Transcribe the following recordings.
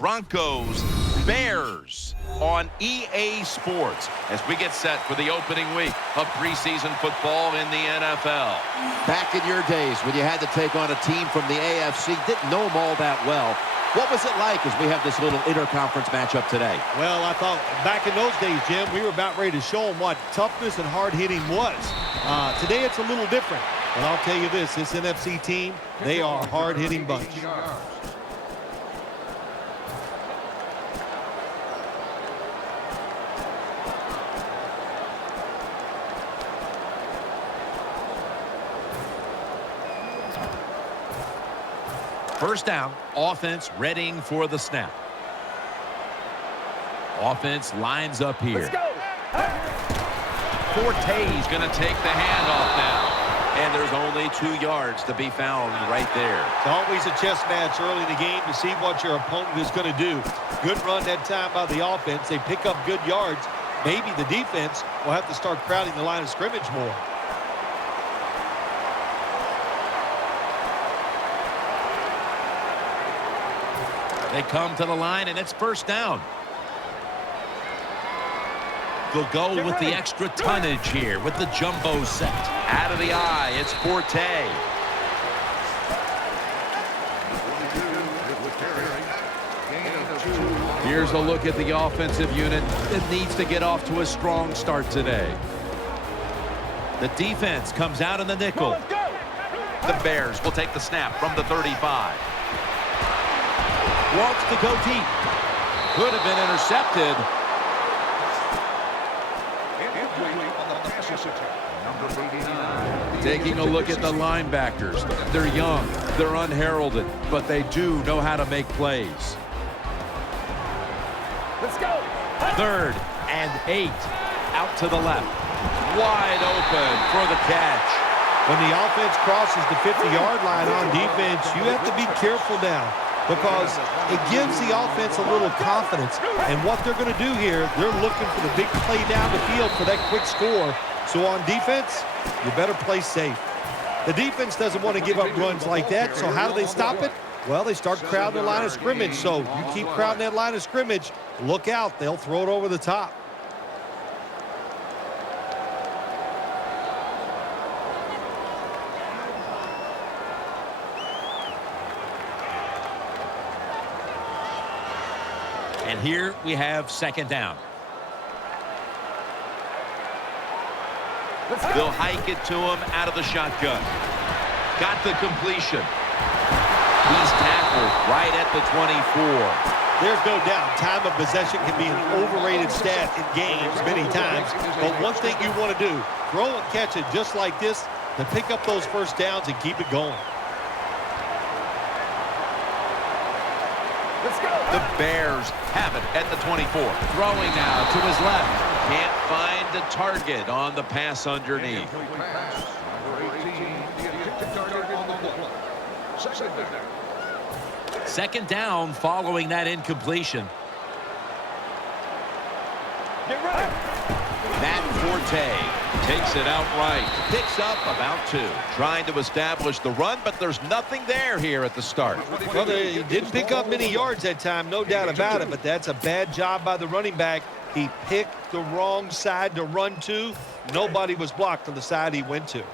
Broncos, Bears on EA Sports as we get set for the opening week of preseason football in the NFL. Back in your days when you had to take on a team from the AFC, didn't know them all that well. What was it like as we have this little interconference matchup today? Well, I thought back in those days, Jim, we were about ready to show them what toughness and hard-hitting was. Today it's a little different. But I'll tell you this NFC team, they are a hard-hitting bunch. First down, offense readying for the snap. Offense lines up here. Let's go. Forte's going to take the handoff now. And there's only 2 yards to be found right there. It's always a chess match early in the game to see what your opponent is going to do. Good run that time by the offense. They pick up good yards. Maybe the defense will have to start crowding the line of scrimmage more. They come to the line, and it's first down. They'll go with the extra tonnage here with the jumbo set. Out of the eye, it's Forte. Here's a look at the offensive unit that needs to get off to a strong start today. The defense comes out in the nickel. The Bears will take the snap from the 35. Wants to go deep. Could have been intercepted. Taking a look at the linebackers. They're young, they're unheralded, but they do know how to make plays. Let's go. 3rd and 8. Out to the left. Wide open for the catch. When the offense crosses the 50-yard line on defense, you have to be careful now because it gives the offense a little confidence. And what they're going to do here, they're looking for the big play down the field for that quick score. So on defense, you better play safe. The defense doesn't want to give up runs like that, so how do they stop it? Well, they start crowding the line of scrimmage. So you keep crowding that line of scrimmage, look out, they'll throw it over the top. And here we have second down. They'll hike it to him out of the shotgun. Got the completion. He's tackled right at the 24. There's no doubt time of possession can be an overrated stat in games many times. But one thing you want to do, throw and catch it just like this to pick up those first downs and keep it going. Let's go. The Bears have it at the 24. Throwing now to his left. Can't find the target on the pass underneath. Second down following that incompletion. Matt Forte takes it outright. Picks up about 2. Trying to establish the run, but there's nothing there here at the start. Well, they didn't pick up many yards that time, no doubt about it, but that's a bad job by the running back. He picked the wrong side to run to. Nobody was blocked on the side he went to.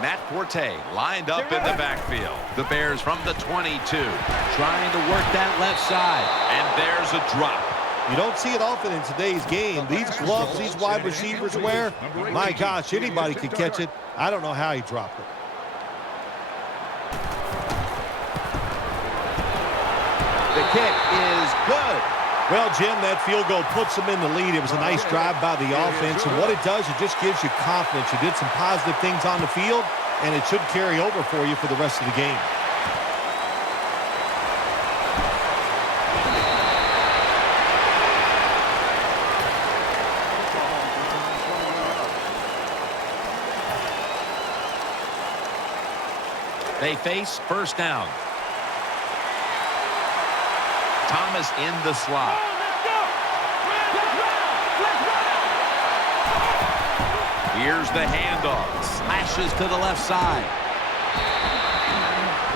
Matt Forte lined up in the backfield. The Bears from the 22. Trying to work that left side. And there's a drop. You don't see it often in today's game. These gloves these wide receivers wear, my gosh, anybody could catch it. I don't know how he dropped it. The kick is good. Well, Jim, that field goal puts them in the lead. It was a nice drive by the offense, and what it does, it just gives you confidence. You did some positive things on the field, and it should carry over for you for the rest of the game. They face first down. Thomas in the slot. Here's the handoff. Slashes to the left side.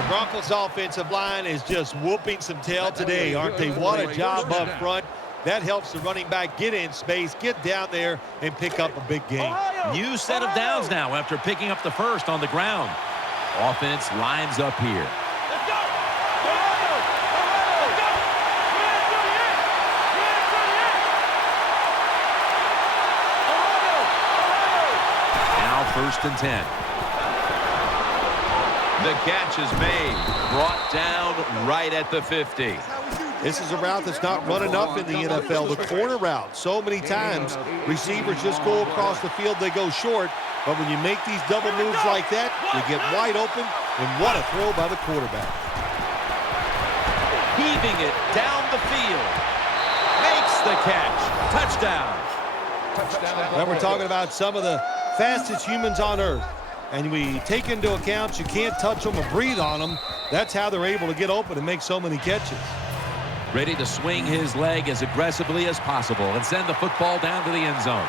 The Broncos offensive line is just whooping some tail today, aren't they? What a job up front. That helps the running back get in space, get down there, and pick up a big gain. New set of downs now after picking up the first on the ground. Offense lines up here. Now 1st and 10. The catch is made, brought down right at the 50. This is a route that's not run enough in the NFL, the corner route. So many times, receivers just go across the field, they go short. But when you make these double moves like that, you get wide open, and what a throw by the quarterback. Heaving it down the field. Makes the catch. Touchdown. Well, we're talking about some of the fastest humans on earth. And we take into account you can't touch them or breathe on them. That's how they're able to get open and make so many catches. Ready to swing his leg as aggressively as possible and send the football down to the end zone.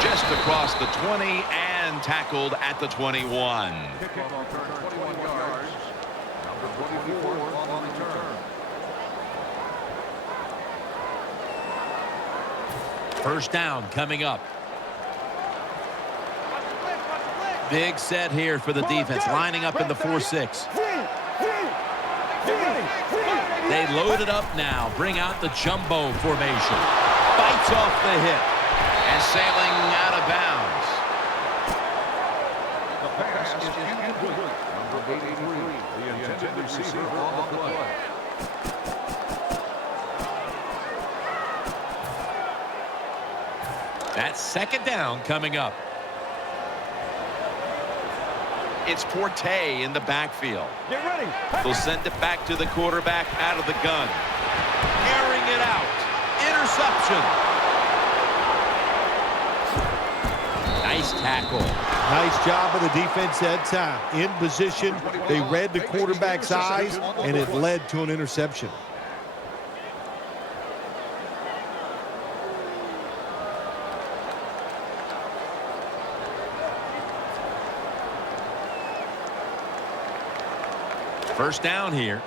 Just across the 20 and tackled at the 21. 1st down coming up. Big set here for the defense, lining up in the 4-6. They load it up now, bring out the jumbo formation. Bites off the hit and sailing out of bounds. The pass is incomplete. Number 83, the intended receiver on the play. That's 2nd down coming up. It's Forte in the backfield. Get ready. They'll send it back to the quarterback out of the gun. Airing it out. Interception. Nice tackle. Nice job of the defense that time. In position, they read the quarterback's eyes, and it led to an interception. First down here.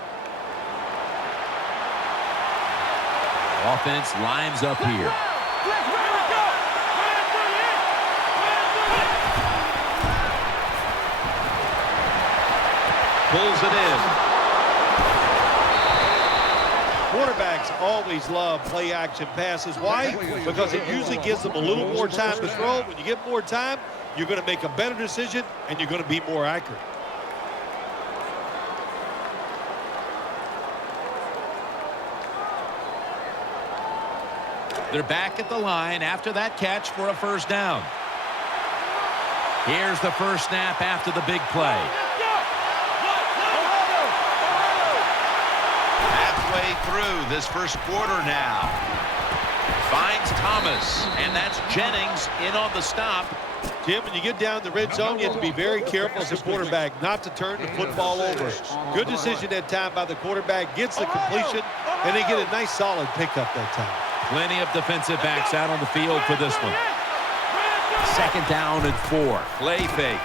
Offense lines up here. Pulls it in. Quarterbacks always love play-action passes. Why? Because it usually gives them a little more time to throw. When you get more time, you're going to make a better decision, and you're going to be more accurate. They're back at the line after that catch for a 1st down. Here's the first snap after the big play. Halfway through this 1st quarter now. Finds Thomas, and that's Jennings in on the stop. Jim, when you get down the red zone, you have to be very careful as a quarterback not to turn the football over. Good decision that time by the quarterback. Gets the completion, and they get a nice solid pickup that time. Plenty of defensive backs out on the field for this one. 2nd down and 4. Play fake.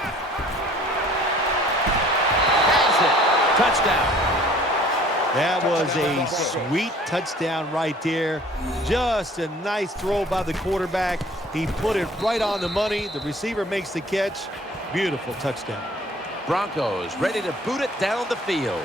Has it. Touchdown. That was a sweet touchdown right there. Just a nice throw by the quarterback. He put it right on the money. The receiver makes the catch. Beautiful touchdown. Broncos ready to boot it down the field.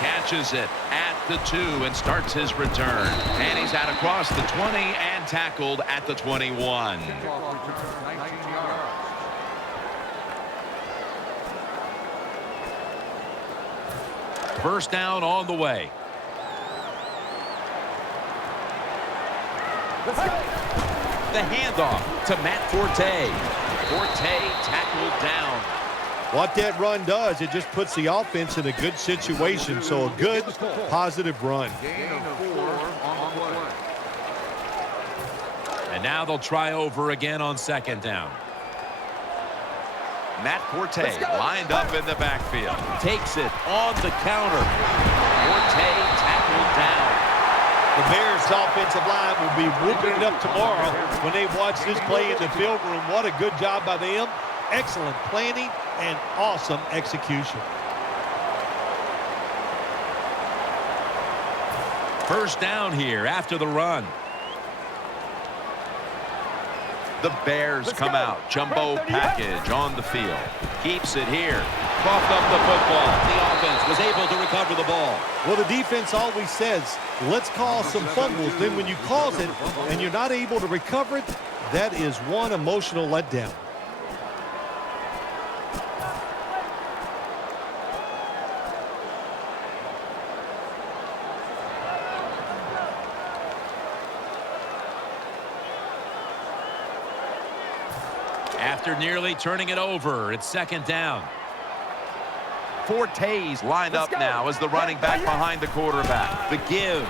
Catches it at the 2 and starts his return. And he's out across the 20 and tackled at the 21. First down on the way. The handoff to Matt Forte. Forte tackled down. What that run does, it just puts the offense in a good situation. So a good, positive run. And now they'll try over again on 2nd down. Matt Forte lined up in the backfield. Takes it on the counter. Forte This offensive line will be whooping it up tomorrow when they watch this play in the film room. What a good job by them. Excellent planning and awesome execution. First down here after the run. The Bears come out. Jumbo package on the field. Keeps it here. Coughed up the football. The offense was able to recover the ball. Well, the defense always says, let's cause some fumbles. Then when you cause it and you're not able to recover it, that is one emotional letdown. After nearly turning it over, it's second down. Forte's lined up now as the running back behind the quarterback. The give.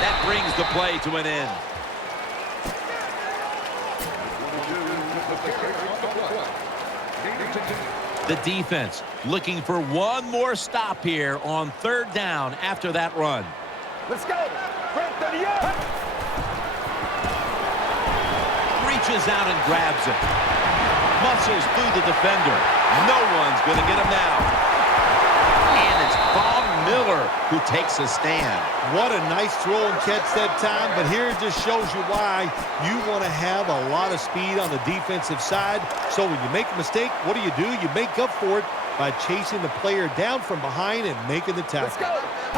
That brings the play to an end. The defense looking for one more stop here on third down after that run. Let's go. Reaches out and grabs it. Muscles through the defender. No one's going to get him now. And it's Bob Miller who takes a stand. What a nice throw and catch that time, but here it just shows you why you want to have a lot of speed on the defensive side. So when you make a mistake, what do? You make up for it by chasing the player down from behind and making the tackle.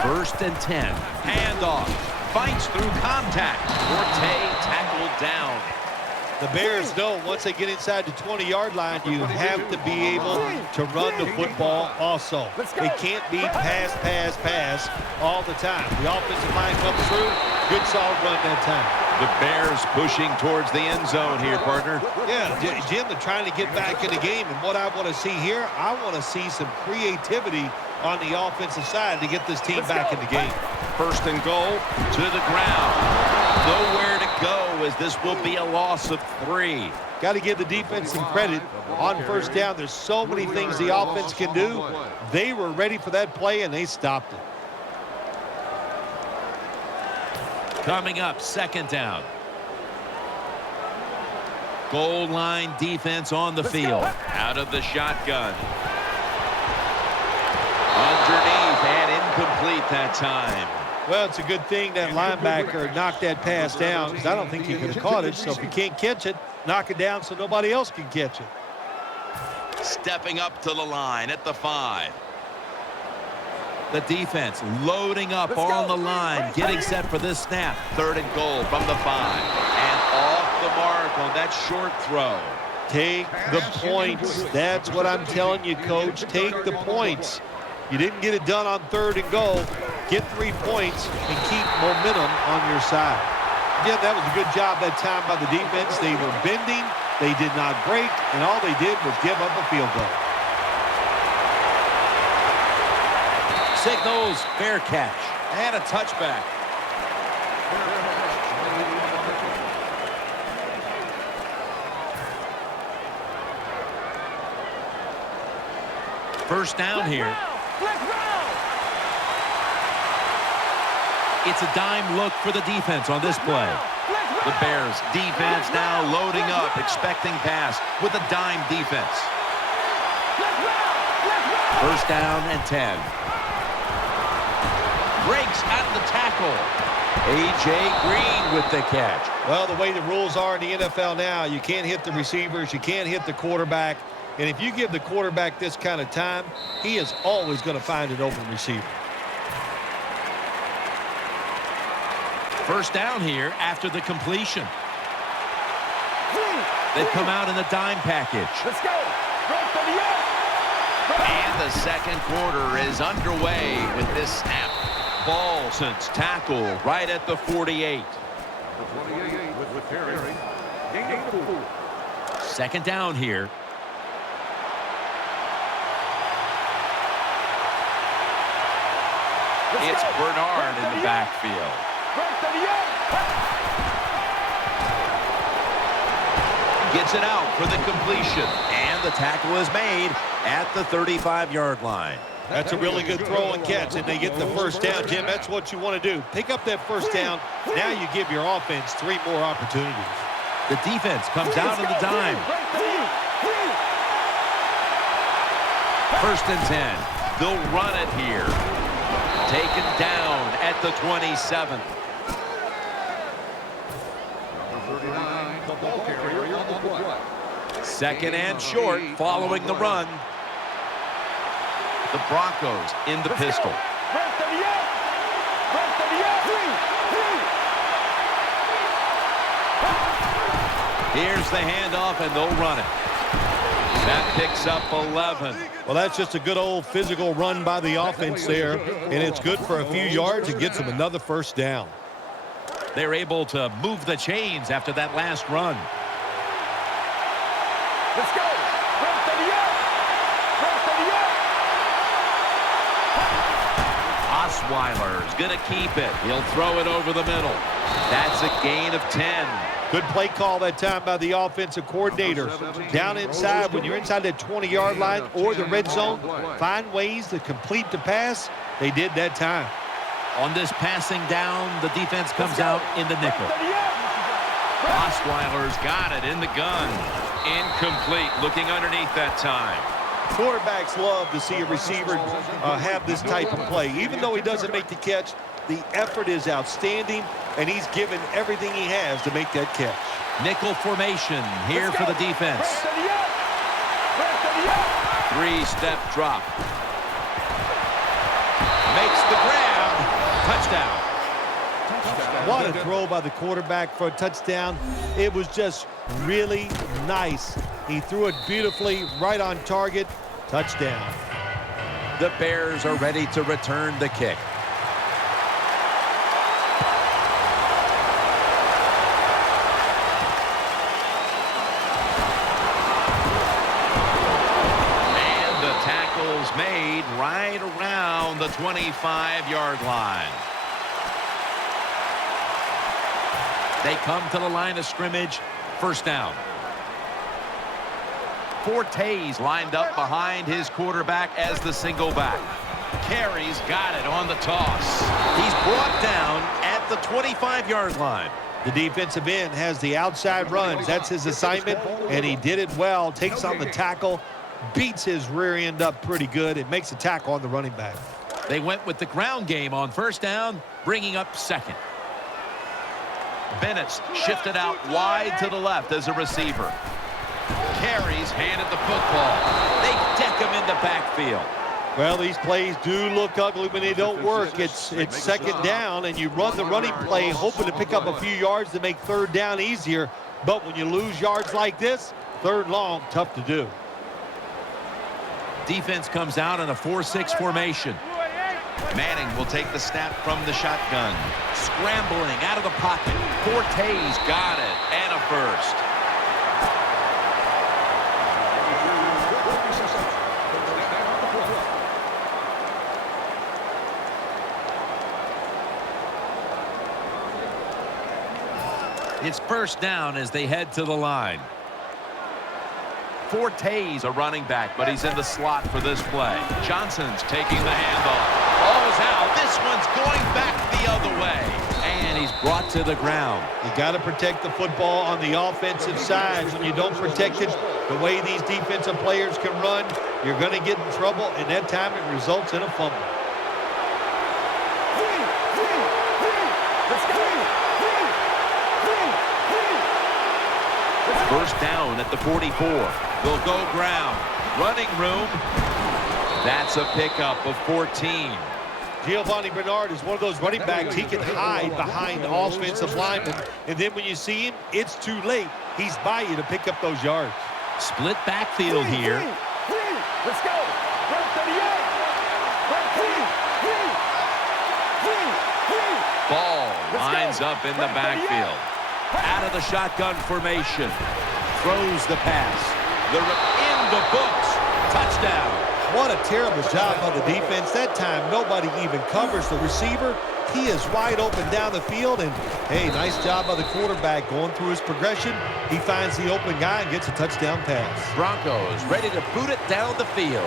First and 10. Handoff. Fights through contact. Forte tackled down. The Bears know once they get inside the 20-yard line, you have to be able to run the football also. It can't be pass, pass, pass all the time. The offensive line comes through. Good solid run that time. The Bears pushing towards the end zone here, partner. Yeah, Jim, they're trying to get back in the game. And what I want to see here, I want to see some creativity on the offensive side to get this team back in the game. First and goal to the ground. Nowhere to go as this will be a loss of 3. Got to give the defense some credit on first down. There's so many things the offense can do. They were ready for that play, and they stopped it. Coming up, second down. Goal line defense on the field. Out of the shotgun. Underneath and incomplete that time. Well, it's a good thing that linebacker knocked that pass down, because I don't think he could have caught it. So if you can't catch it, knock it down so nobody else can catch it. Stepping up to the line at the 5. The defense loading up on the line, getting set for this snap. Third and goal from the 5. And off the mark on that short throw. Take the points. That's what I'm telling you, Coach. Take the points. You didn't get it done on third and goal. Get 3 points and keep momentum on your side. Yeah, that was a good job that time by the defense. They were bending. They did not break. And all they did was give up a field goal. Signals fair catch and a touchback. First down here. It's a dime look for the defense on this play. The Bears defense now loading up, expecting pass with a dime defense. First down and 10. Breaks out of the tackle. A.J. Green with the catch. Well, the way the rules are in the NFL now, you can't hit the receivers, you can't hit the quarterback. And if you give the quarterback this kind of time, he is always going to find an open receiver. First down here after the completion. They've come out in the dime package. Let's go. And the second quarter is underway with this snap. Ball since tackle right at the 48. The 28 with the carry. Gain of 4. Second down here. It's Bernard in the backfield. Gets it out for the completion. And the tackle is made at the 35-yard line. That's a really good throw and catch, and they get the first down. Jim, that's what you want to do. Pick up that first down. Now you give your offense 3 more opportunities. The defense comes out in the dime. 1st and 10. They'll run it here. Taken down at the 27. The ball carrier on the play. 2nd and short following the run. The Broncos in the pistol. Here's the handoff, and they'll run it. That picks up 11. Well, that's just a good old physical run by the offense there, and it's good for a few yards and gets them another first down. They're able to move the chains after that last run. Let's go. Osweiler's going to keep it. He'll throw it over the middle. That's a gain of 10. Good play call that time by the offensive coordinator. Down inside, when you're inside that 20-yard line or the red zone, find ways to complete the pass. They did that time. On this passing down, the defense comes out in the nickel. Osweiler's got it in the gun. Incomplete, looking underneath that time. Quarterbacks love to see a receiver have this type of play. Even though he doesn't make the catch, the effort is outstanding, and he's given everything he has to make that catch. Nickel formation here for the defense. 3-step drop. Makes the grab. Touchdown. What a throw by the quarterback for a touchdown. It was just really nice. He threw it beautifully, right on target. Touchdown. The Bears are ready to return the kick. And the tackle's made right around the 25-yard line. They come to the line of scrimmage. 1st down. Forte's lined up behind his quarterback as the single back. Carey's got it on the toss. He's brought down at the 25-yard line. The defensive end has the outside runs. That's his assignment, and he did it well. Takes on the tackle, beats his rear end up pretty good. It makes a tackle on the running back. They went with the ground game on 1st down, bringing up 2nd. Bennett's shifted out wide to the left as a receiver. Carey's handed the football. They deck him in the backfield. Well, these plays do look ugly when they don't work. It's 2nd down, and you run the running play hoping to pick up a few yards to make 3rd down easier. But when you lose yards like this, 3rd long, tough to do. Defense comes out in a 4-6 formation. Manning will take the snap from the shotgun. Scrambling out of the pocket. Forte's got it, and a first. It's 1st down as they head to the line. Forte's a running back, but he's in the slot for this play. Johnson's taking the handoff. Ball's out. This one's going back the other way. And he's brought to the ground. You got to protect the football on the offensive side. When you don't protect it, the way these defensive players can run, you're going to get in trouble, and that time it results in a fumble. First down at the 44. They'll go ground. Running room. That's a pickup of 14. Giovanni Bernard is one of those running backs. He can hide behind offensive linemen, and then when you see him, it's too late. He's by you to pick up those yards. Split backfield here. Let's go. Ball lines up in the backfield. Out of the shotgun formation. Throws the pass. They're in the books. Touchdown. What a terrible job by the defense. That time, nobody even covers the receiver. He is wide open down the field, and, hey, nice job by the quarterback going through his progression. He finds the open guy and gets a touchdown pass. Broncos ready to boot it down the field.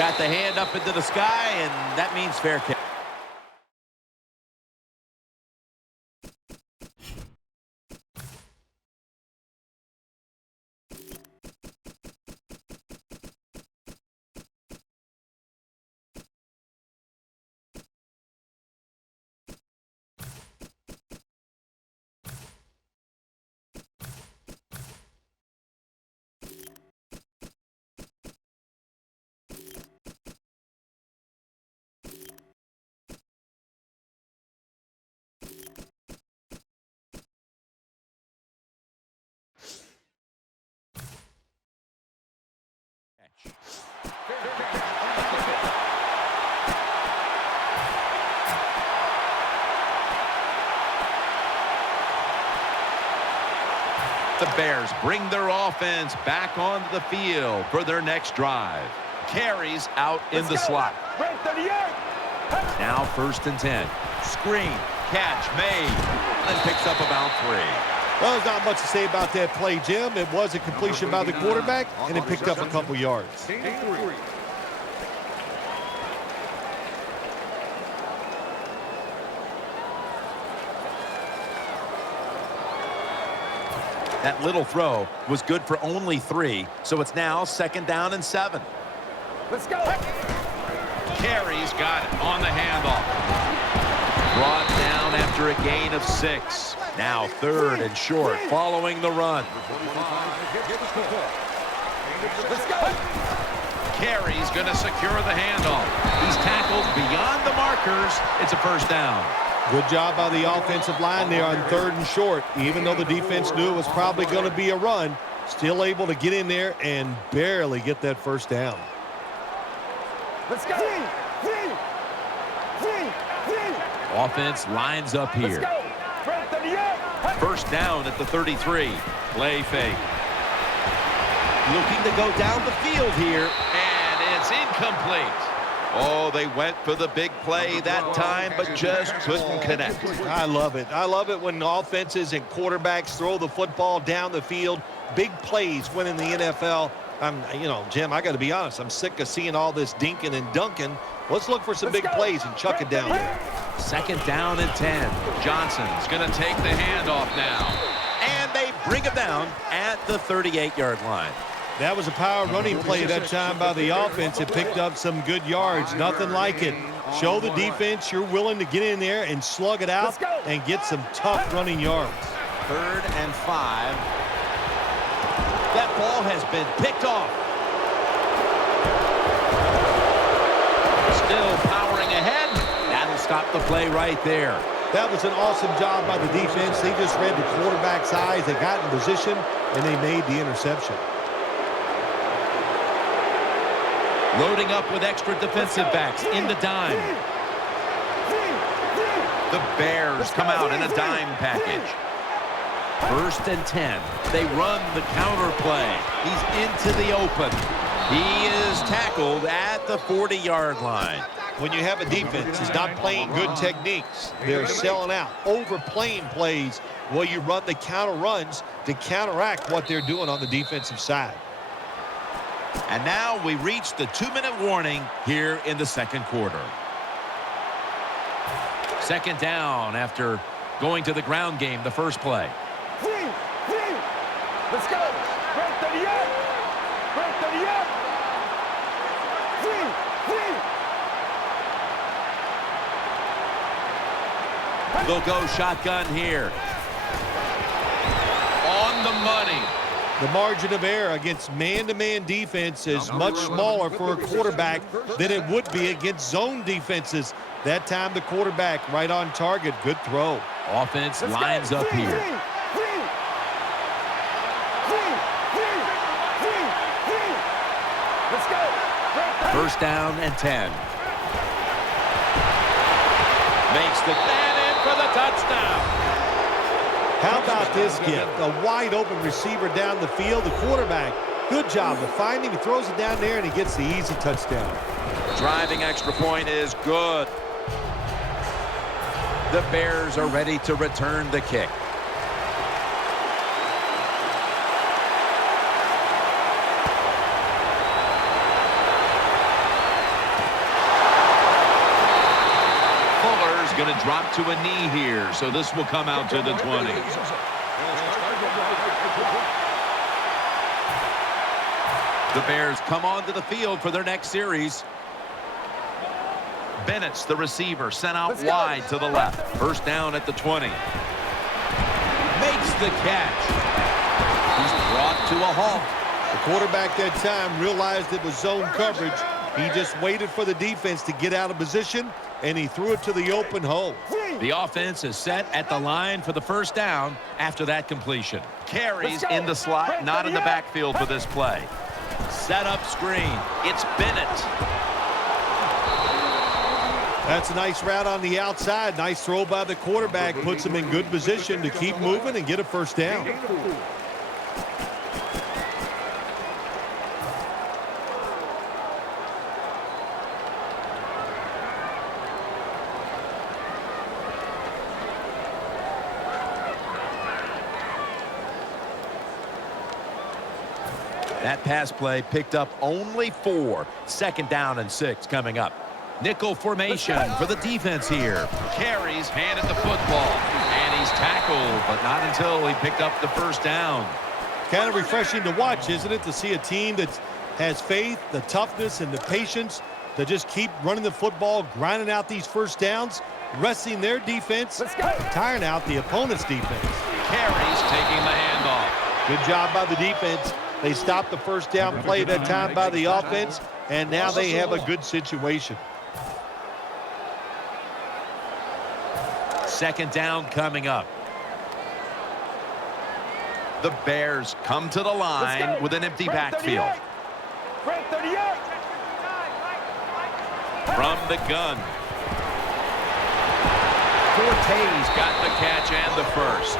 Got the hand up into the sky, and that means fair catch. The Bears bring their offense back onto the field for their next drive. Carries out in the slot. Now 1st and 10. Screen. Catch made. And picks up about 3. Well, there's not much to say about that play, Jim. It was a completion by the quarterback, and it picked up a couple yards. That little throw was good for only 3, so it's now 2nd down and 7. Let's go. Carries got it on the handoff. Brought down after a gain of 6. Now 3rd and short following the run. Let's go. Carey's going to secure the handoff. He's tackled beyond the markers. It's a 1st down. Good job by the offensive line there on 3rd and short. Even though the defense knew it was probably going to be a run, still able to get in there and barely get that 1st down. Let's go. Offense lines up here. 1st down at the 33. Play fake. Looking to go down the field here. And it's incomplete. Oh, they went for the big play that time, but just couldn't connect. I love it. I love it when offenses and quarterbacks throw the football down the field. Big plays win in the NFL. Jim, I got to be honest. I'm sick of seeing all this dinking and dunking. Let's look for some big plays and chuck it down there. 2nd down and 10. Johnson's going to take the handoff now. And they bring him down at the 38-yard line. That was a power running play that time by the offense. It picked up some good yards. Nothing like it. Show the defense you're willing to get in there and slug it out and get some tough running yards. 3rd and 5. That ball has been picked off. Still powering ahead. That'll stop the play right there. That was an awesome job by the defense. They just read the quarterback's eyes. They got in position, and they made the interception. Loading up with extra defensive backs in the dime. The Bears come out in a dime package. 1st and 10. They run the counter play. He's into the open. He is tackled at the 40-yard line. When you have a defense that's not playing good techniques, they're selling out, overplaying plays while you run the counter runs to counteract what they're doing on the defensive side. And now we reach the 2-minute warning here in the 2nd quarter. 2nd down after going to the ground game the first play. Let's go. Break 38. Break 38. They'll go shotgun here. On the money. The margin of error against man-to-man defense is much smaller for a quarterback than it would be against zone defenses. That time the quarterback right on target. Good throw. Offense lines up here. Let's go. 1st down and 10. Makes the man in for the touchdown. How about this gift? A wide open receiver down the field. The quarterback, good job of finding him. He throws it down there and he gets the easy touchdown. Driving extra point is good. The Bears are ready to return the kick. drop to a knee here, so this will come out to the 20. The Bears come onto the field for their next series. Bennett's the receiver, sent out wide to the left. First down at the 20. Makes the catch. He's brought to a halt. The quarterback that time realized it was zone coverage. He just waited for the defense to get out of position, and he threw it to the open hole. The offense is set at the line for the first down after that completion. Carries in the slot, not in the backfield for this play. Set up screen. It's Bennett. That's a nice route on the outside. Nice throw by the quarterback. Puts him in good position to keep moving and get a first down. That pass play picked up only 4. Second down and 6 coming up. Nickel formation for the defense here. Carries, handed the football, and he's tackled, but not until he picked up the first down. Kind of refreshing to watch, isn't it, to see a team that has faith, the toughness, and the patience to just keep running the football, grinding out these first downs, resting their defense, tiring out the opponent's defense. Carries, taking the handoff. Good job by the defense. They stopped the first down play that time by the offense, and now they have a good situation. Second down coming up. The Bears come to the line with an empty backfield. From the gun. Forte's got the catch and the first.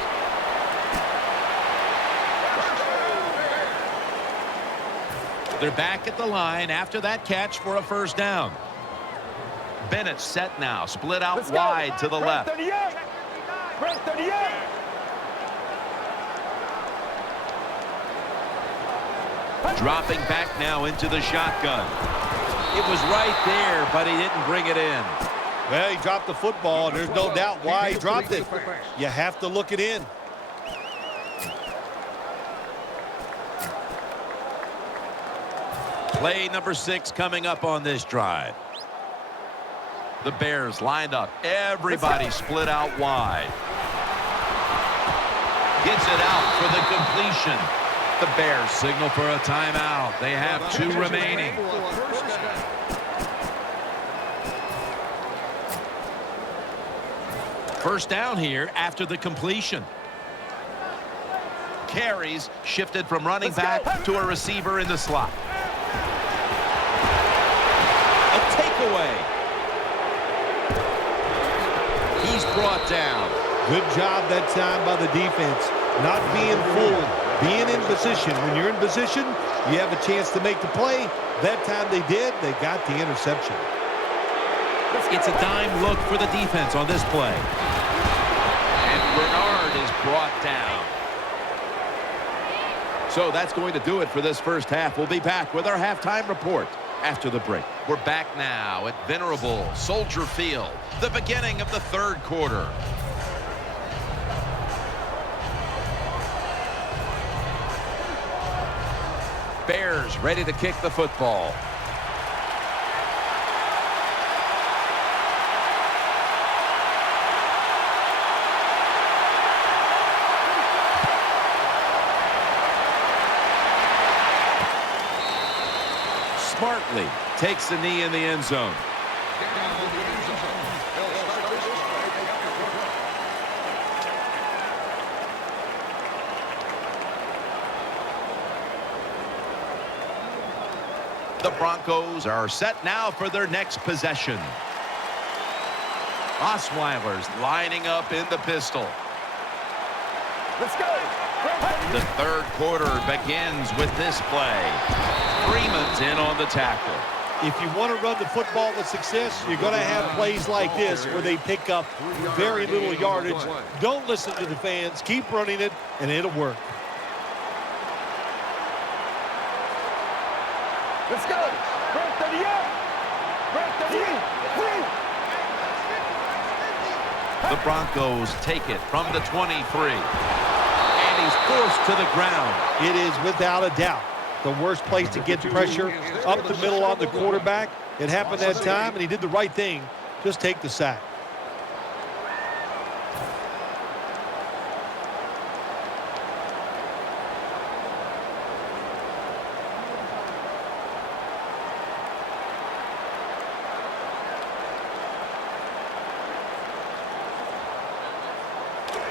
They're back at the line after that catch for a first down. Bennett set now, split out wide to the left. Dropping back now into the shotgun. It was right there, but he didn't bring it in. Well, he dropped the football, and there's no doubt why he dropped it. You have to look it in. Play number 6 coming up on this drive. The Bears lined up. Everybody split out wide. Gets it out for the completion. The Bears signal for a timeout. They have 2 remaining. First down here after the completion. Carries shifted from running back to a receiver in the slot. A takeaway. He's brought down. Good job that time by the defense. Not being fooled, being in position. When you're in position, you have a chance to make the play. That time they did, they got the interception. It's a dime look for the defense on this play. And Bernard is brought down. So that's going to do it for this first half. We'll be back with our halftime report after the break. We're back now at Venerable Soldier Field, the beginning of the third quarter. Bears ready to kick the football. Smartly takes the knee in the end zone. The Broncos are set now for their next possession. Osweiler's lining up in the pistol. Let's go. The third quarter begins with this play. Freeman's in on the tackle. If you want to run the football with success, you're going to have plays like this where they pick up very little yardage. Don't listen to the fans. Keep running it, and it'll work. Let's go. The Broncos take it from the 23. And he's forced to the ground. It is without a doubt the worst place to get pressure up the middle on the quarterback. It happened that time, and he did the right thing. Just take the sack.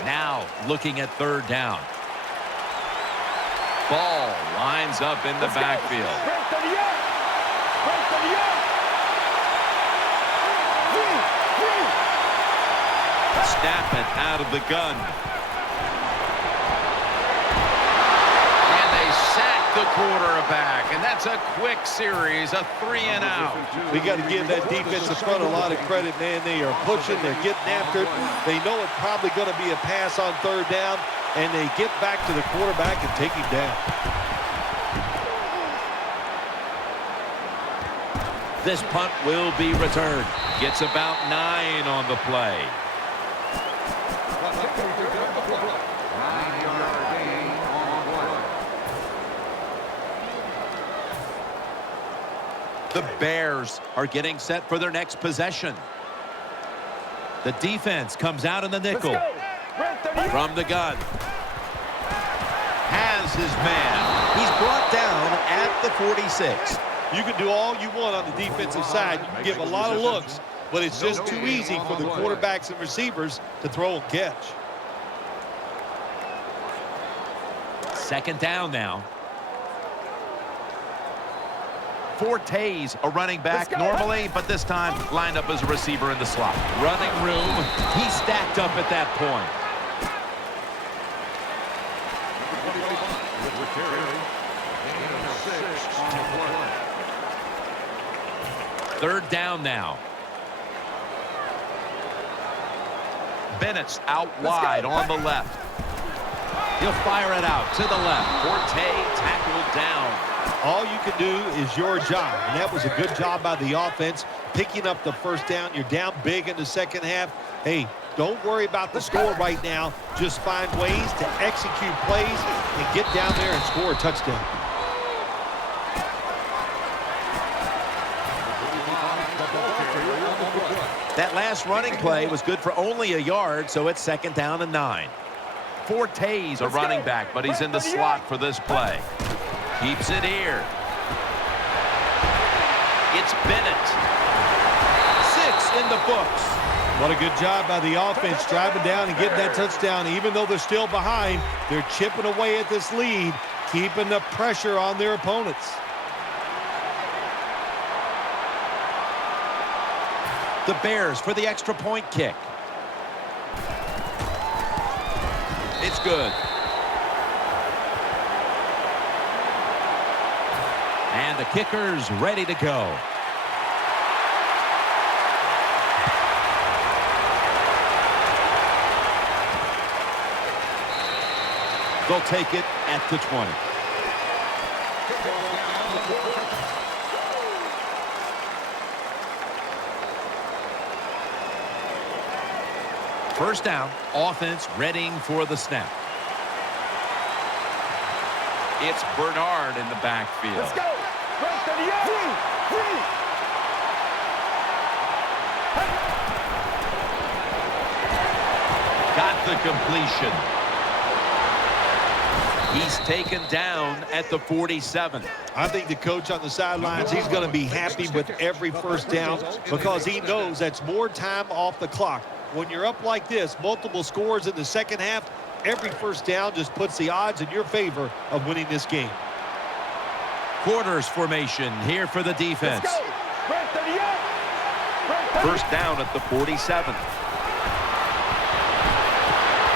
Now looking at third down. Ball lines up in the backfield. Snap it out of the gun. And they sack the quarterback. And that's a quick series, a 3-and-out. We got to give that defensive front a lot of credit, man. They are pushing. They're getting after it. They know it's probably going to be a pass on third down, and they get back to the quarterback and take him down. This punt will be returned. Gets about 9 on the play. 9-yard gain on play. The Bears are getting set for their next possession. The defense comes out in the nickel. From the gun. Has his man. He's brought down at the 46. You can do all you want on the defensive side. You can give a lot of looks, but it's just too easy for the quarterbacks and receivers to throw and catch. Second down now. Forte's a running back normally, but this time lined up as a receiver in the slot. Running room. He's stacked up at that point. Third down now. Bennett's out wide on the left. He'll fire it out to the left. Forte tackled down. All you can do is your job, and that was a good job by the offense, picking up the first down. You're down big in the second half. Hey, don't worry about the score right now. Just find ways to execute plays and get down there and score a touchdown. That last running play was good for only a yard, so it's second down and 9. Forte's a running back, but he's in the slot for this play. Keeps it here. It's Bennett. 6 in the books. What a good job by the offense, driving down and getting that touchdown. Even though they're still behind, they're chipping away at this lead, keeping the pressure on their opponents. The Bears for the extra point kick. It's good. And the kicker's ready to go. They'll take it at the 20. First down, offense readying for the snap. It's Bernard in the backfield. Let's go. Right to the end. Got the completion. He's taken down at the 47. I think the coach on the sidelines, he's going to be happy with every first down because he knows that's more time off the clock. When you're up like this, multiple scores in the second half, every first down just puts the odds in your favor of winning this game. Quarters formation here for the defense. Let's go. Right to the end. First down at the 47.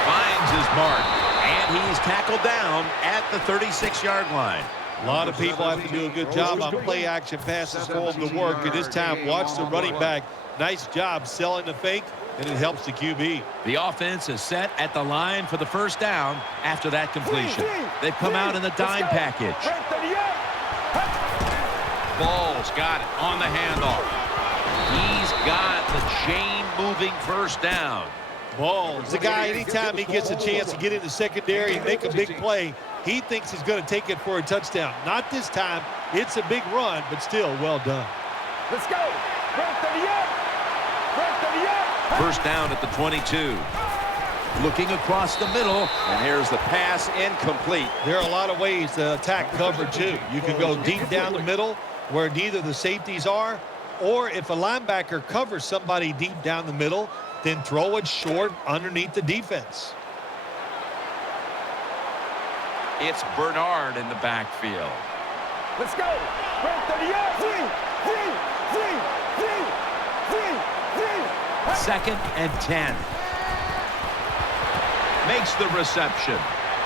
Finds his mark, and he's tackled down at the 36-yard line. A lot of people have to do a good job on play action passes for them to work, and this time watch the running back. Nice job selling the fake, and it helps the QB. The offense is set at the line for the first down after that completion. They've come out in the dime package. Ball's got it on the handoff. He's got the chain-moving first down. Ball's the guy, anytime he gets a chance to get in the secondary and make a big play, he thinks he's going to take it for a touchdown. Not this time. It's a big run, but still well done. Let's go. Right to the end. Right to the end. First down at the 22. Looking across the middle, and here's the pass incomplete. There are a lot of ways to attack cover, too. You can go deep down the middle where neither the safeties are, or if a linebacker covers somebody deep down the middle, then throw it short underneath the defense. It's Bernard in the backfield. Let's go. Right to the end. Second and 10. Makes the reception.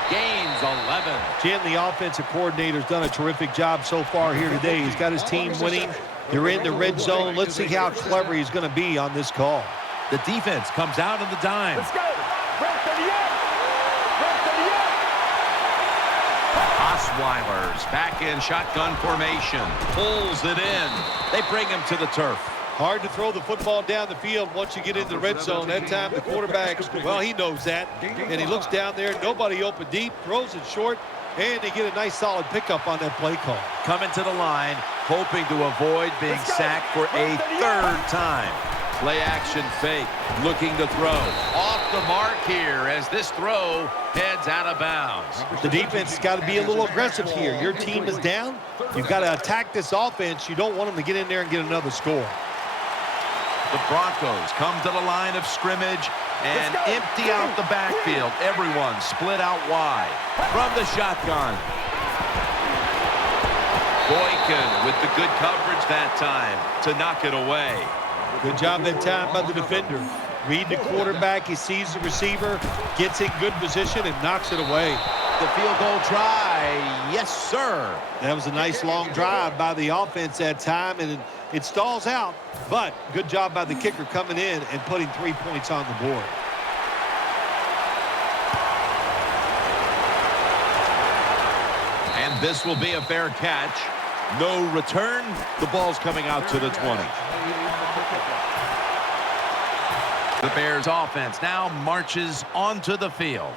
Gains 11. Jim, the offensive coordinator's done a terrific job so far here today. He's got his team winning. They're in the red zone. Let's see how clever he's going to be on this call. The defense comes out on the dime. Let's go. Right to the end. Right to the end. Osweiler's back in shotgun formation. Pulls it in. They bring him to the turf. Hard to throw the football down the field once you get into the red zone. That time the quarterback, well, he knows that. And he looks down there, nobody open deep, throws it short, and they get a nice solid pickup on that play call. Coming to the line, hoping to avoid being sacked for a third time. Play action fake. Looking to throw. Off the mark here as this throw heads out of bounds. The defense has got to be a little aggressive here. Your team is down. You've got to attack this offense. You don't want them to get in there and get another score. The Broncos come to the line of scrimmage and empty out the backfield. Everyone split out wide. From the shotgun. Boykin with the good coverage that time to knock it away. Good job that time by the defender. Read the quarterback. He sees the receiver, gets in good position, and knocks it away. The field goal try. Yes, sir. That was a nice long drive by the offense that time, and it stalls out. But good job by the kicker coming in and putting 3 points on the board. And this will be a fair catch. No return. The ball's coming out to the 20. The Bears offense now marches onto the field.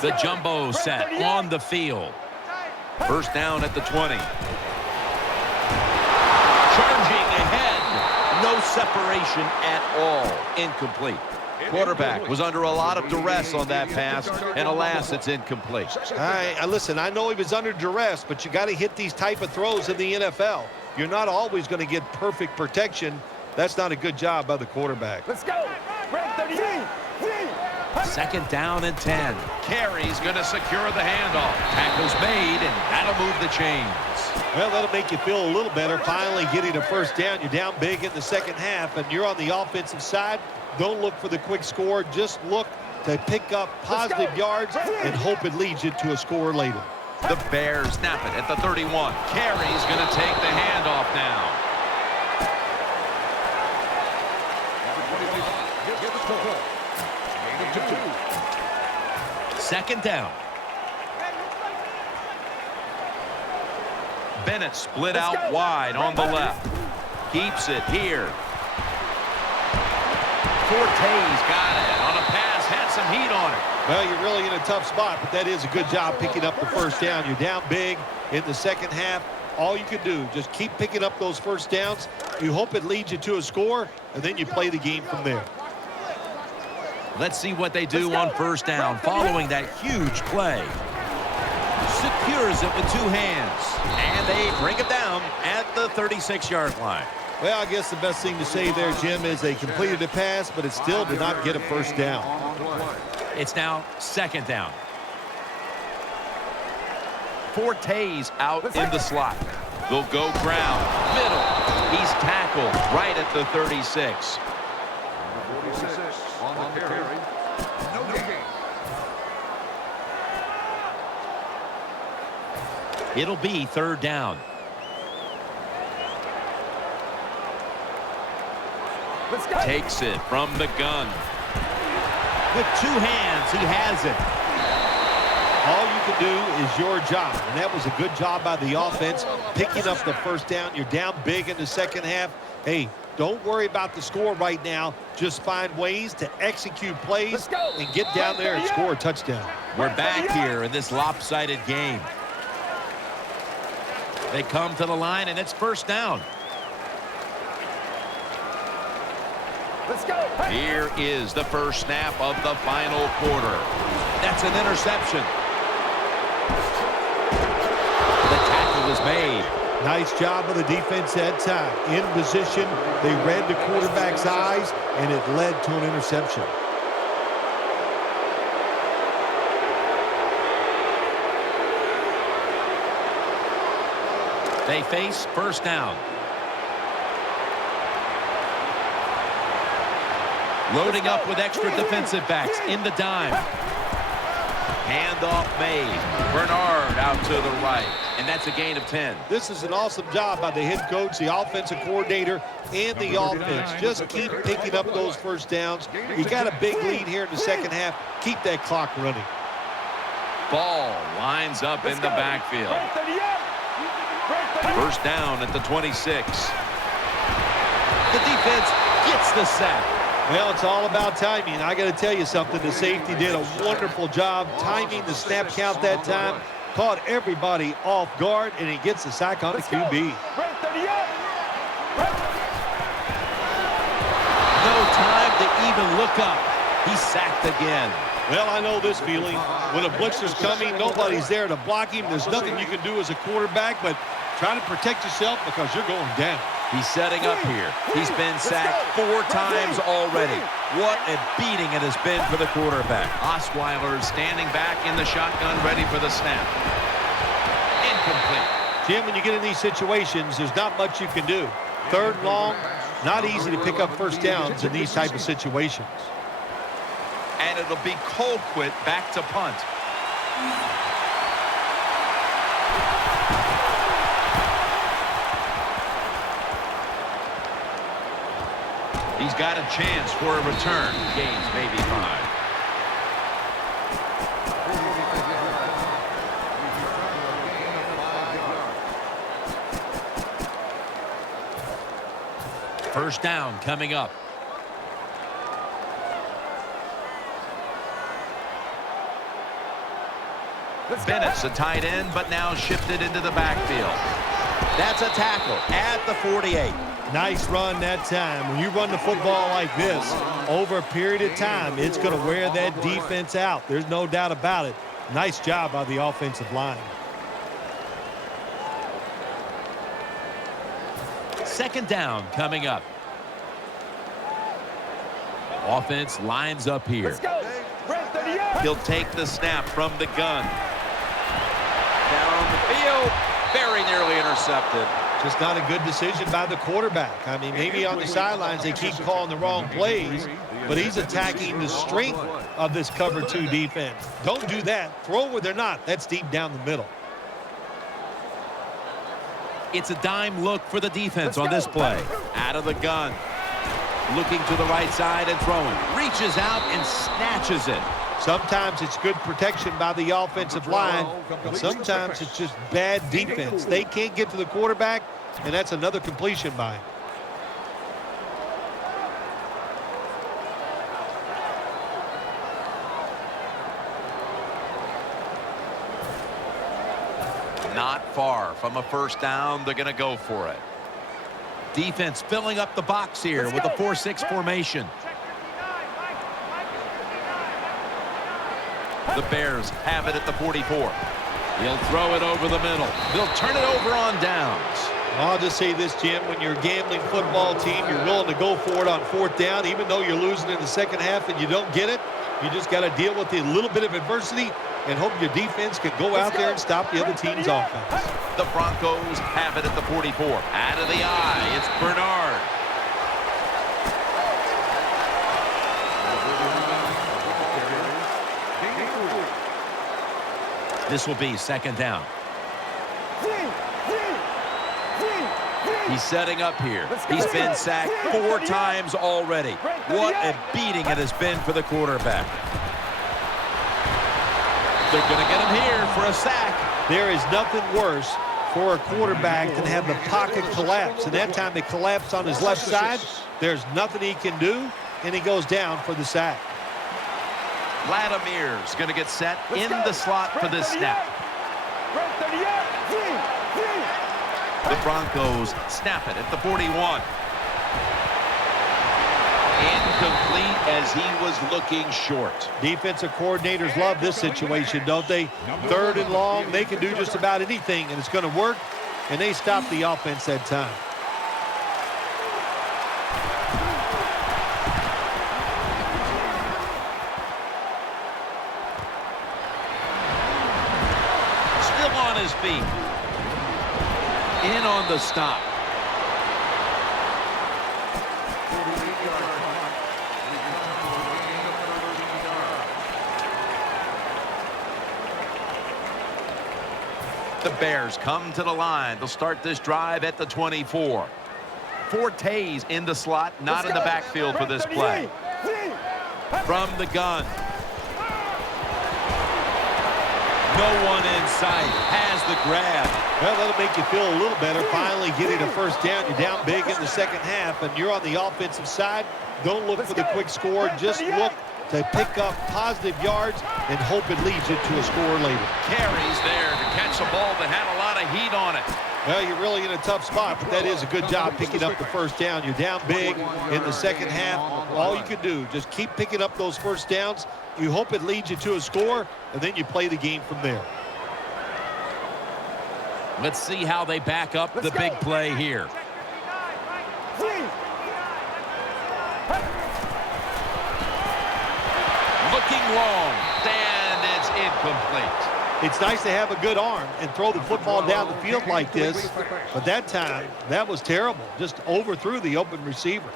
The jumbo set on the field. First down at the 20. Charging ahead. No separation at all. Incomplete. Quarterback was under a lot of duress on that pass, and alas, it's incomplete. Listen, I know he was under duress, but you got to hit these type of throws in the NFL. You're not always going to get perfect protection. That's not a good job by the quarterback. Let's go. Right to the end. Second down and 10. Carey's going to secure the handoff. Tackle's made, and that'll move the chains. Well, that'll make you feel a little better. Finally getting a first down. You're down big in the second half, and you're on the offensive side. Don't look for the quick score. Just look to pick up positive yards and hope it leads you to a score later. The Bears snap it at the 31. Carey's going to take the handoff now. Second down. Bennett split out wide on the left. Keeps it here. Forte's got it on a pass, had some heat on it. Well, you're really in a tough spot, but that is a good job picking up the first down. You're down big in the second half. All you can do, just keep picking up those first downs. You hope it leads you to a score, and then you play the game from there. Let's see what they do on first down following that huge play. Secures it with two hands. And they bring it down at the 36-yard line. Well, I guess the best thing to say there, Jim, is they completed a pass, but it still did not get a first down. It's now second down. Forte's out in the slot. They'll go ground. Middle. He's tackled right at the 36. On the carry. No gain. It'll be third down. Takes it from the gun. With two hands, he has it. All you can do is your job, and that was a good job by the offense, picking up the first down. You're down big in the second half. Hey, don't worry about the score right now. Just find ways to execute plays and get down there and score a touchdown. We're back here in this lopsided game. They come to the line, and it's first down. Let's go. Here is the first snap of the final quarter. That's an interception. The tackle is made. Nice job of the defense that time. In position, they read the quarterback's eyes, and it led to an interception. They face first down. Loading up with extra defensive backs in the dime. Handoff made. Bernard out to the right. And that's a gain of 10. This is an awesome job by the head coach, the offensive coordinator, and the offense. Just keep picking up those first downs. You got a big lead here in the second half. Keep that clock running. Ball lines up in the backfield. First down at the 26. The defense gets the sack. Well, it's all about timing. I got to tell you something. The safety did a wonderful job timing the snap count that time. Caught everybody off guard, and he gets the sack on the QB. No time to even look up. He's sacked again. Well, I know this feeling. When a blitzer's coming, nobody's there to block him. There's nothing you can do as a quarterback, but try to protect yourself because you're going down. He's setting up here. He's been sacked 4 times already. What a beating it has been for the quarterback. Osweiler standing back in the shotgun, ready for the snap. Incomplete. Jim, when you get in these situations, there's not much you can do. Third and long, not easy to pick up first downs in these type of situations. And it'll be Colquitt back to punt. He's got a chance for a return. Gains maybe 5. First down coming up. Bennett's a tight end, but now shifted into the backfield. That's a tackle at the 48. Nice run that time. When you run the football like this, over a period of time, it's going to wear that defense out. There's no doubt about it. Nice job by the offensive line. Second down coming up. Offense lines up here. He'll take the snap from the gun. Down the field, very nearly intercepted. Just not a good decision by the quarterback. I mean, maybe on the sidelines they keep calling the wrong plays, but he's attacking the strength of this cover 2 defense. Don't do that. Throw where they're not. That's deep down the middle. It's a dime look for the defense on this play. Out of the gun. Looking to the right side and throwing. Reaches out and snatches it. Sometimes it's good protection by the offensive line, and sometimes it's just bad defense. They can't get to the quarterback, and that's another completion by him. Not far from a first down. They're going to go for it. Defense filling up the box here with a 4-6 formation. The Bears have it at the 44. He'll throw it over the middle. They'll turn it over on downs. I'll just say this, Jim. When you're a gambling football team, you're willing to go for it on 4th down, even though you're losing in the second half and you don't get it. You just got to deal with a little bit of adversity and hope your defense can go out there and stop the other team's offense. The Broncos have it at the 44. Out of the eye, it's Bernard. This will be second down. He's setting up here. He's been sacked 4 times already. What a beating it has been for the quarterback. They're going to get him here for a sack. There is nothing worse for a quarterback than have the pocket collapse. And that time it collapsed on his left side. There's nothing he can do, and he goes down for the sack. Vladimir's going to get set in the slot for this snap. The Broncos snap it at the 41. Incomplete as he was looking short. Defensive coordinators love this situation, don't they? 3rd and long, they can do just about anything, and it's going to work, and they stop the offense that time. Still on his feet. In on the stop. The Bears come to the line. They'll start this drive at the 24. Forte's in the slot, not in the backfield for this play. From the gun. No one in sight. Has the grab. Well, that'll make you feel a little better. Finally getting a first down. You're down big in the second half, and you're on the offensive side. Don't look for the quick score. Just look to pick up positive yards and hope it leads you to a score later. Carries there to catch a ball that had a lot of heat on it. Well, you're really in a tough spot, but that is a good job picking up the first down. You're down big in the second half. All you can do, just keep picking up those first downs. You hope it leads you to a score, and then you play the game from there. Let's see how they back up the big play here. Looking long, and it's incomplete. It's nice to have a good arm and throw the football down the field like this, but that time, that was terrible. Just overthrew the open receiver.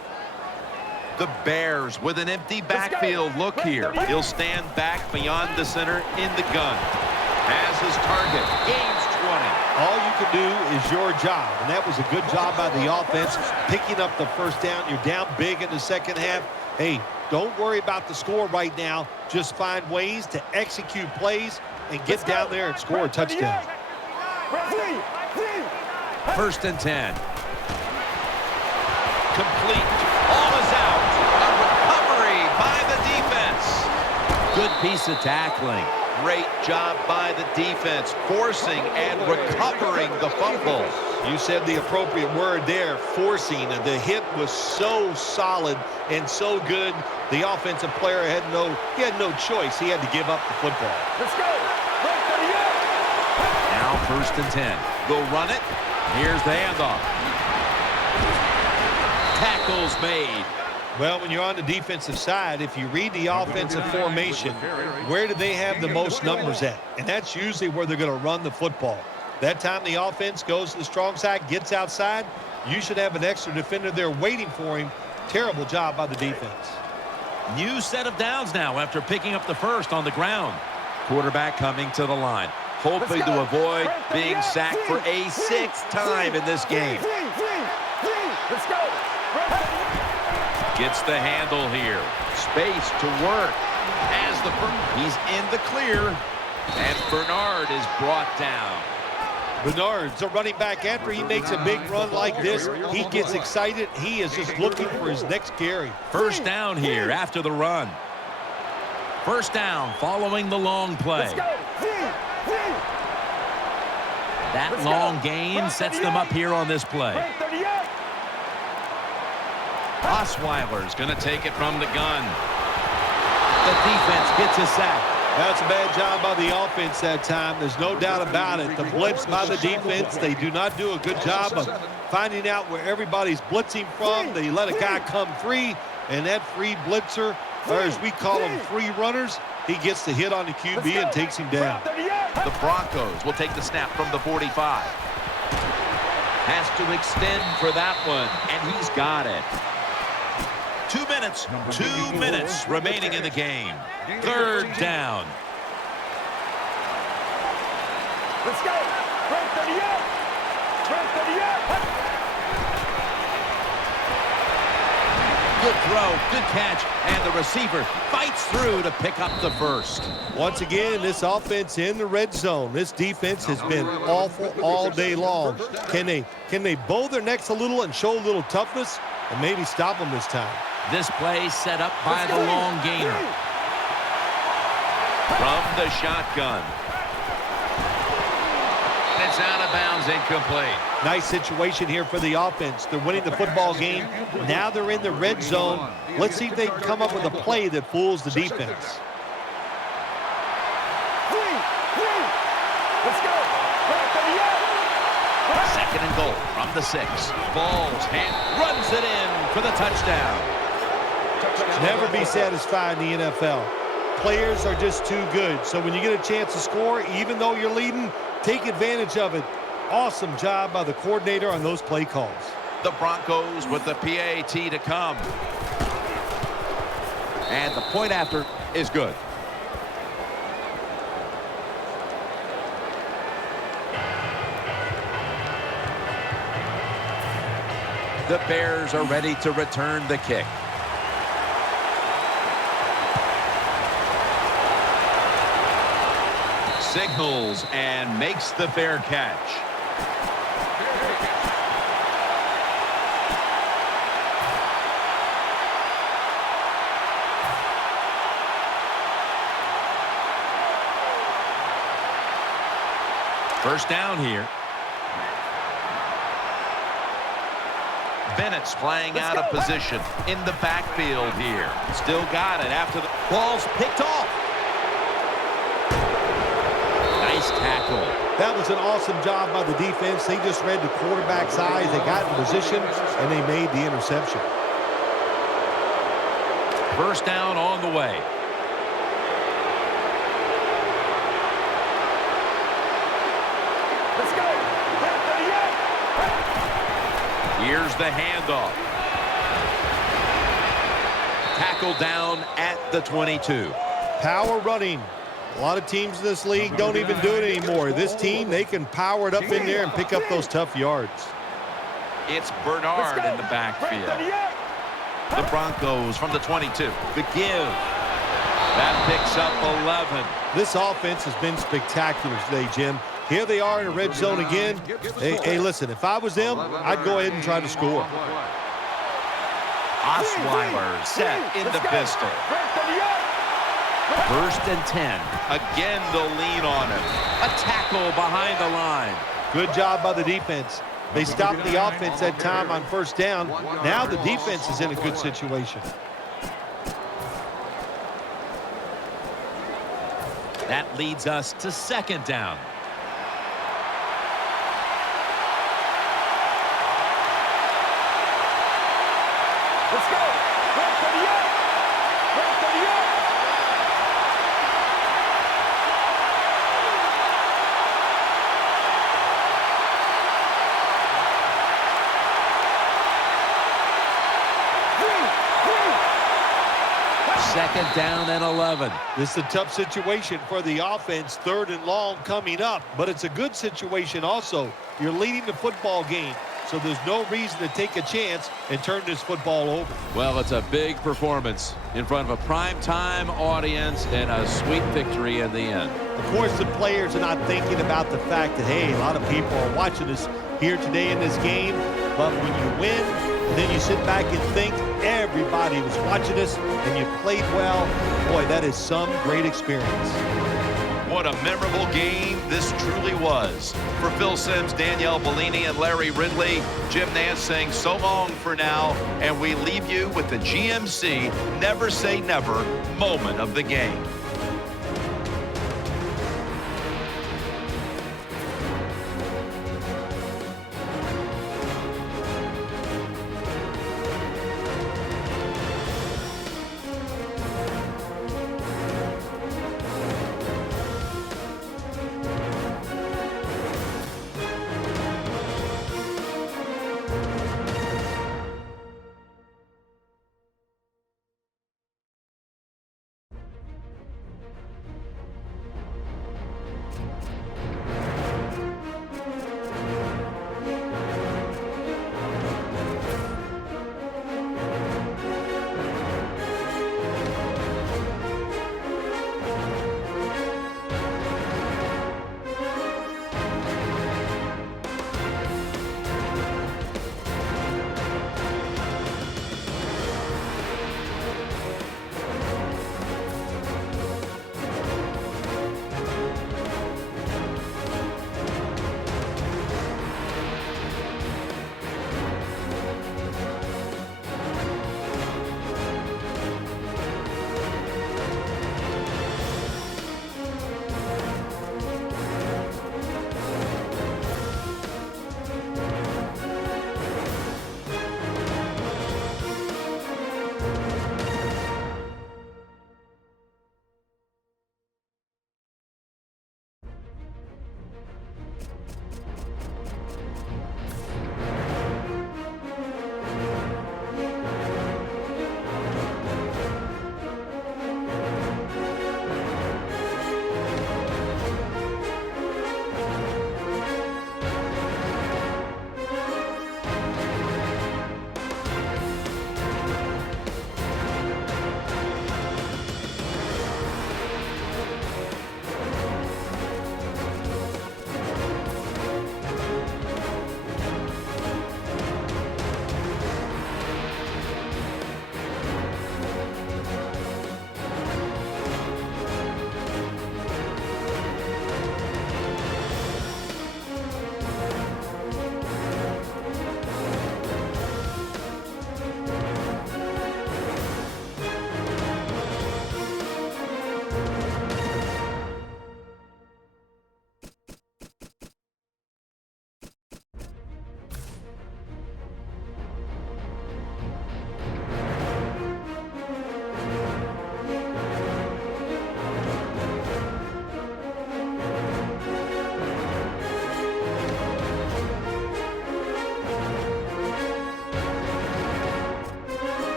The Bears with an empty backfield look here. He'll stand back beyond the center in the gun. Has his target, gains 20. All you can do is your job, and that was a good job by the offense, picking up the first down. You're down big in the second half. Hey, don't worry about the score right now. Just find ways to execute plays and get down there and score a touchdown. 1st and 10. Complete. All is out. A recovery by the defense. Good piece of tackling. Great job by the defense, forcing and recovering the fumble. You said the appropriate word there, forcing. The hit was so solid and so good. The offensive player had no choice. He had to give up the football. Let's go. Now 1st and 10. They'll run it. Here's the handoff. Tackles made. Well, when you're on the defensive side, if you read the offensive formation, where do they have the most numbers at? And that's usually where they're going to run the football. That time the offense goes to the strong side, gets outside. You should have an extra defender there waiting for him. Terrible job by the defense. New set of downs now after picking up the first on the ground. Quarterback coming to the line, hoping to avoid being sacked for a 6th time in this game. Let's go. Gets the handle here. Space to work. As he's in the clear. And Bernard is brought down. Bernard's a running back. After he makes a big run like this, he gets excited. He is just looking for his next carry. First down here after the run. First down following the long play. That long gain sets them up here on this play. Osweiler's going to take it from the gun. The defense gets a sack. That's a bad job by the offense that time. There's no doubt about it. The blitz by the defense, they do not do a good job of finding out where everybody's blitzing from. They let a guy come free, and that free blitzer, or as we call them, free runners, he gets the hit on the QB and takes him down. The Broncos will take the snap from the 45. Has to extend for that one, and he's got it. 2 minutes remaining in the game. 3rd down. Let's go. Break 38. Break 38. Good throw, good catch, and the receiver fights through to pick up the first. Once again, this offense in the red zone. This defense has been awful all day long. Can they bow their necks a little and show a little toughness and maybe stop them this time? This play set up by the long gainer. From the shotgun. It's out of bounds, incomplete. Nice situation here for the offense. They're winning the football game. Now they're in the red zone. Let's see if they can come up with a play that fools the defense. Let's go. Second and goal from the 6. Balls, runs it in for the touchdown. Never be satisfied in the NFL. Players are just too good. So when you get a chance to score, even though you're leading, take advantage of it. Awesome job by the coordinator on those play calls. The Broncos with the PAT to come. And the point after is good. The Bears are ready to return the kick. Signals and makes the fair catch. First down here. Bennett's playing out of position in the backfield here. Still got it after the ball's picked off. Nice tackle. That was an awesome job by the defense. They just read the quarterback's eyes. They got in position, and they made the interception. First down on the way. Let's go. Here's the handoff. Tackle down at the 22. Power running. A lot of teams in this league don't even do it anymore. This team, they can power it up in there and pick up those tough yards. It's Bernard in the backfield. The Broncos from the 22. The give. That picks up 11. This offense has been spectacular today, Jim. Here they are in the red zone again. Hey, listen, if I was them, I'd go ahead and try to score. Osweiler set in the pistol. First and 10. Again, they'll lean on him. A tackle behind the line. Good job by the defense. They stopped the offense that time on first down. Now the defense is in a good situation. That leads us to second down. Let's go. Second down and 11. This is a tough situation for the offense. Third and long coming up, but it's a good situation also. You're leading the football game, so there's no reason to take a chance and turn this football over. Well, it's a big performance in front of a primetime audience and a sweet victory in the end. Of course, the players are not thinking about the fact that, hey, a lot of people are watching us here today in this game, but when you win, then you sit back and think everybody was watching us and you played well. Boy, that is some great experience. What a memorable game this truly was. For Phil Simms, Danielle Bellini, and Larry Ridley, Jim Nance saying so long for now, and we leave you with the GMC Never Say Never moment of the game.